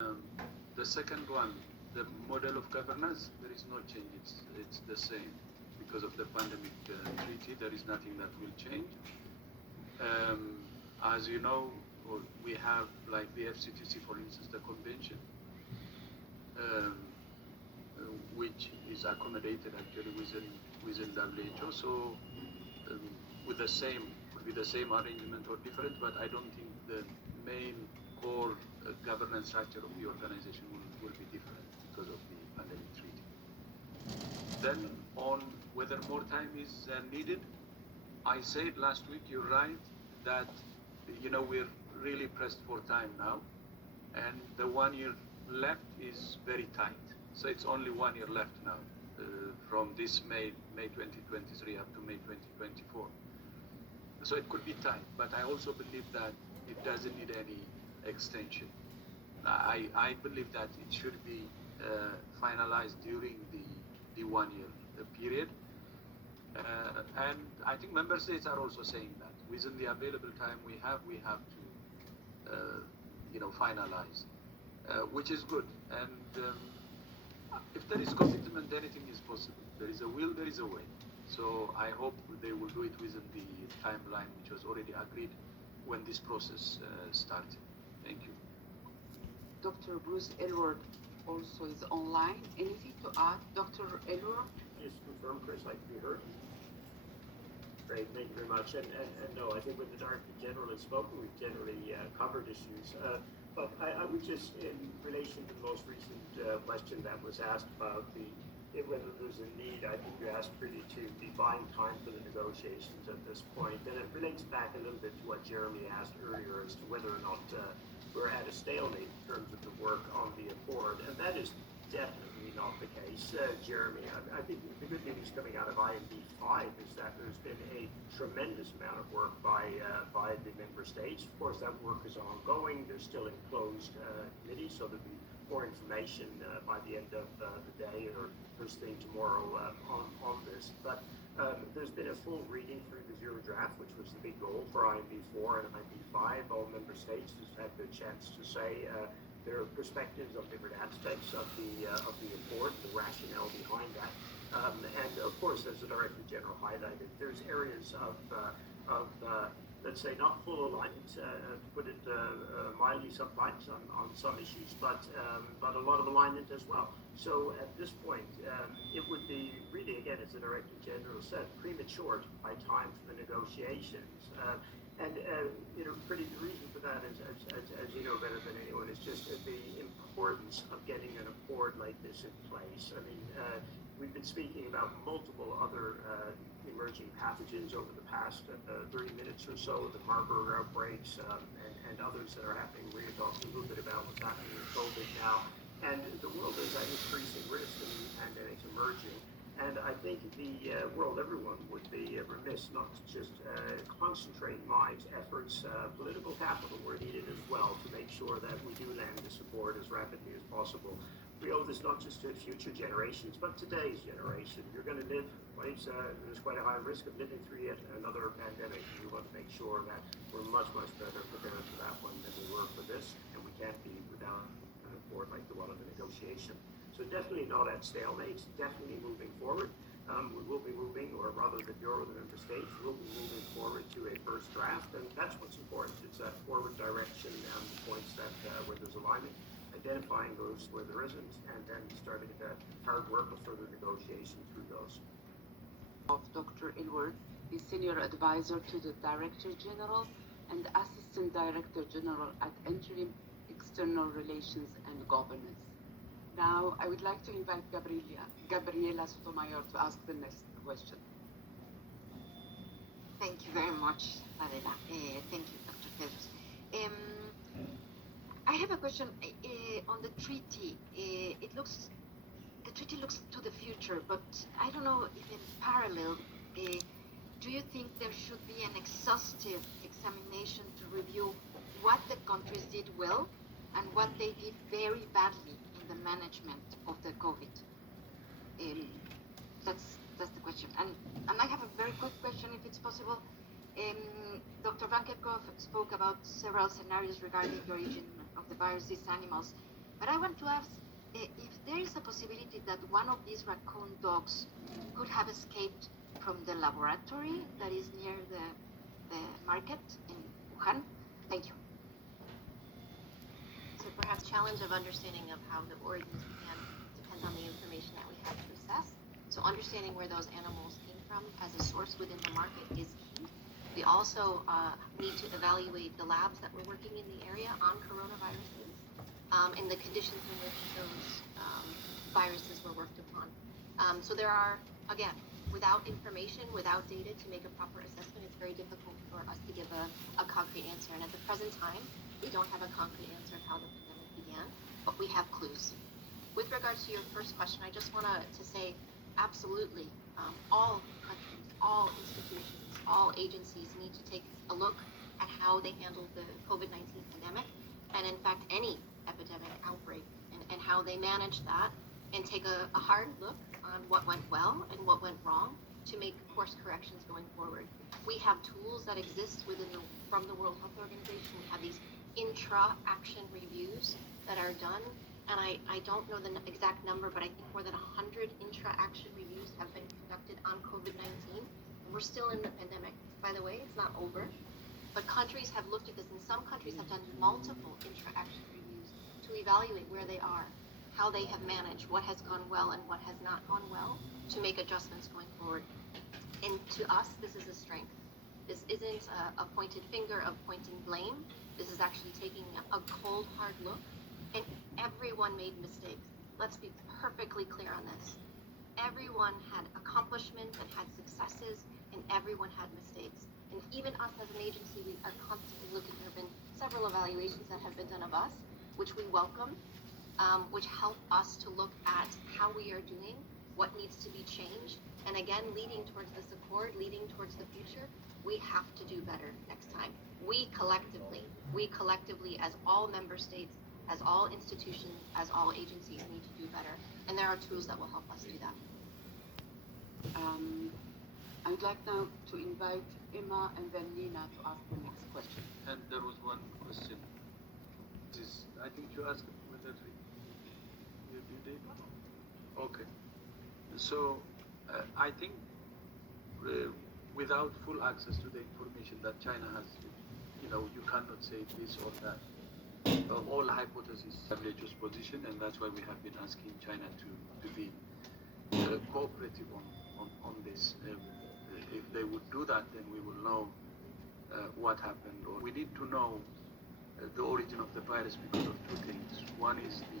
Um, the second one, the model of governance, there is no change. It's the same because of the pandemic treaty. There is nothing that will change. Um, as you know, we have like the FCTC, for instance, the convention, um, which is accommodated actually within WHO. So um, with the same, could be the same arrangement or different, but I don't think the main core governance structure of the organization will be different because of the pandemic treaty. Then on whether more time is needed, I said last week, you're right, that we're really pressed for time now, and the 1 year left is very tight. So it's only 1 year left now, from this May 2023 up to May 2024. So it could be tight, but I also believe that it doesn't need any extension. I believe that it should be finalized during the 1 year period. And I think member states are also saying that within the available time we have to finalize, which is good. And if there is commitment, anything is possible. There is a will, there is a way. So I hope they will do it within the timeline which was already agreed when this process started. Thank you. Dr. Bruce Elward also is online. Anything to add, Dr. Elward? Just confirm, Chris, I can be heard. Great, thank you very much. And no, I think when the Director General has spoken, we've generally covered issues. But I would just, in relation to the most recent question that was asked about whether there's a need, I think you asked really to be buying time for the negotiations at this point. And it relates back a little bit to what Jeremy asked earlier as to whether or not we're at a stalemate in terms of the work on the Accord. And that is definitely not the case, Jeremy. I think the good news coming out of IND5 is that there's been a tremendous amount of work by the member states. Of course, that work is ongoing. They're still in closed committees, so there'll be more information by the end of the day or first thing tomorrow on this. But there's been a full reading through the zero draft, which was the big goal for IND4 and IND5. All member states have had the chance to say their perspectives on different aspects of the Accord, the rationale behind that. And of course, as the Director General highlighted, there's areas of let's say, not full alignment, to put it mildly sometimes on some issues, but a lot of alignment as well. So at this point, it would be really, again, as the Director General said, premature to buy time for the negotiations. And pretty the reason for that is, as you know better than anyone, is just the importance of getting an accord like this in place. I mean, we've been speaking about multiple other emerging pathogens over the past 30 minutes or so, the Marburg outbreaks and others that are happening. We're going to talk a little bit about what's happening with COVID now. And the world is at increasing risk and the pandemic's emerging. And I think the world, everyone, would be remiss not to just concentrate minds, efforts, political capital where needed as well to make sure that we do land the support as rapidly as possible. We owe this not just to future generations, but today's generation. You're going to live lives, there's quite a high risk of living through yet another pandemic. We want to make sure that we're much, much better prepared for that one than we were for this, and we can't be without an accord like the one of the negotiation. So definitely not at stalemate, definitely moving forward. We will be moving, or rather the Bureau of the Member States will be moving forward to a first draft, and that's what's important. It's that forward direction and the points that where there's alignment, identifying those where there isn't, and then starting the hard work of further negotiation through those. Of Dr. Elward, the Senior Advisor to the Director General and Assistant Director General at Interim External Relations and Governance. Now, I would like to invite Gabriela Sotomayor to ask the next question. Thank you very much, Adela. Thank you, Dr. Pedros. I have a question on the treaty. The treaty looks to the future, but I don't know if in parallel, do you think there should be an exhaustive examination to review what the countries did well and what they did very badly in the management of the COVID? That's the question. And I have a very quick question, if it's possible. Dr. Van Kerkhove spoke about several scenarios regarding the origin of the virus, these animals. But I want to ask if there is a possibility that one of these raccoon dogs could have escaped from the laboratory that is near the market in Wuhan. Thank you. So perhaps challenge of understanding of how the origins began depends on the information that we have to assess. So understanding where those animals came from as a source within the market is key. We also need to evaluate the labs that were working in the area on coronaviruses and the conditions in which those viruses were worked upon. So there are, again, without information, without data to make a proper assessment, it's very difficult for us to give a concrete answer. And at the present time, we don't have a concrete answer of how the pandemic began, but we have clues. With regards to your first question, I just want to say, absolutely, all countries, all institutions, all agencies need to take a look at how they handle the COVID-19 pandemic, and in fact, any epidemic outbreak, and how they manage that, and take a hard look on what went well and what went wrong to make course corrections going forward. We have tools that exist from the World Health Organization. We have these intra-action reviews that are done, and I don't know the exact number, but I think more than 100 intra-action reviews have been conducted on COVID-19. We're still in the pandemic, by the way, it's not over. But countries have looked at this, and some countries have done multiple intra-action reviews to evaluate where they are, how they have managed, what has gone well and what has not gone well, to make adjustments going forward. And to us, this is a strength. This isn't a pointed finger of pointing blame. This is actually taking a cold, hard look. And everyone made mistakes. Let's be perfectly clear on this. Everyone had accomplishments and had successes, and everyone had mistakes. And even us as an agency, we are constantly looking. There have been several evaluations that have been done of us, which we welcome, which help us to look at how we are doing, what needs to be changed, and again, leading towards the support, leading towards the future. We have to do better next time. We collectively, as all member states, as all institutions, as all agencies, need to do better. And there are tools that will help us do that. I would like now to invite Emma and then Nina to ask the next question. And there was one question. I think you asked whether you did. Okay. So I think without full access to the information that China has, you cannot say this or that. All hypotheses have WHO's position, and that's why we have been asking China to be cooperative on this. If they would do that, then we will know what happened. Or we need to know the origin of the virus because of two things. One is the